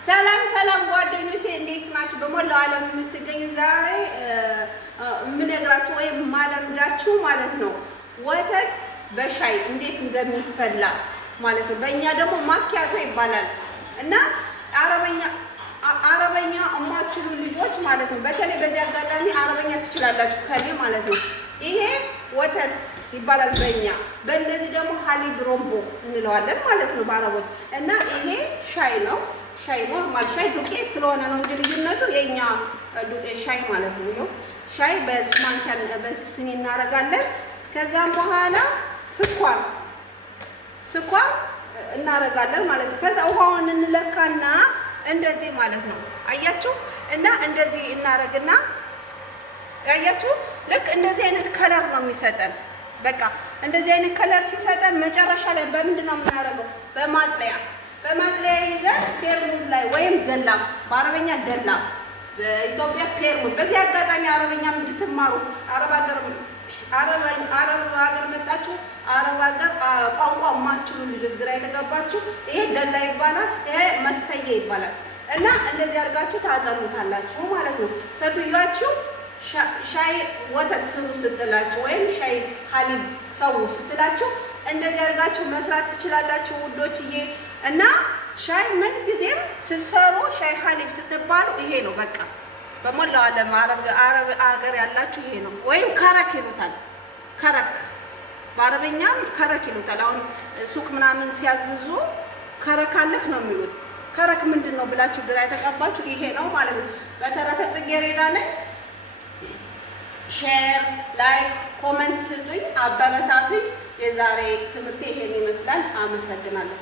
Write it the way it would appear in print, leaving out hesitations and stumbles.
ሰላም ሰላም ጓደኞቼ እንዴት ናችሁ? በሞላው ዓለም የምትገኙ ዛሬ የምነግራችሁ ወይም ማለምዳችሁ ማለት ነው ወተት በሻይ እንዴት እንደሚፈላ ማለት ነው። በእኛ ደግሞ ማኪያቶ ይባላል እና አረበኛ እማችሉ ልጆች ማለት ነው። በተለይ በዚህ አጋጣሚ አረበኛ ትችላላችሁ ከኔ ማለት ነው። ይሄ ወተት ይባላል በእኛ፣ በእነዚህ ደግሞ ሀሊብ ሮምቦ እንለዋለን ማለት ነው በአረቦች። እና ይሄ ሻይ ነው ኖርማል ሻይ ዱቄት ስለሆነ ነው እንጂ ልዩነቱ የኛ ዱቄት ሻይ ማለት ነው። ይሄው ሻይ በማንኪያን በስኒ እናረጋለን። ከዛም በኋላ ስኳር እናረጋለን ማለት ነው። ከዛ ውሃውን እንለካና እንደዚህ ማለት ነው አያችሁ። እና እንደዚህ እናረግና አያችሁ ልክ እንደዚህ አይነት ከለር ነው የሚሰጠን። በቃ እንደዚህ አይነት ከለር ሲሰጠን መጨረሻ ላይ በምንድን ነው የምናደርገው? በማጥለያ ይዘን ፔርሙዝ ላይ ወይም ደላም፣ በአረበኛ ደላም፣ በኢትዮጵያ ፔርሙዝ። በዚህ አጋጣሚ አረበኛ እንድትማሩ አረብ ሀገር መጣችሁ፣ አረብ ሀገር ቋንቋ የማትችሉ ልጆች ግራ የተገባችሁ ይሄ ደላ ይባላል፣ ይሄ መስፈያ ይባላል። እና እንደዚህ አድርጋችሁ ታጠኑታላችሁ ማለት ነው። ሴትዮዋችሁ ሻይ ወተት ስሩ ስትላችሁ ወይም ሻይ ሀሊብ ሰው ስትላችሁ እንደዚህ አድርጋችሁ መስራት ትችላላችሁ ውዶችዬ። እና ሻይ ምን ጊዜም ስትሰሩ ሻይ ሀሊብ ስትባሉ ይሄ ነው በቃ። በሞላው ዓለም አረብ ሀገር ያላችሁ ይሄ ነው፣ ወይም ከረክ ይሉታል። ከረክ በአረበኛም ከረክ ይሉታል። አሁን ሱቅ ምናምን ሲያዝዙ ከረክ አለህ ነው የሚሉት። ከረክ ምንድን ነው ብላችሁ ግራ የተቀባችሁ ይሄ ነው ማለት ነው። በተረፈ ጽጌረዳ ላይ ሼር፣ ላይክ፣ ኮመንት ስጡኝ፣ አበረታቱኝ። የዛሬ ትምህርቴ ይሄን ይመስላል። አመሰግናለሁ።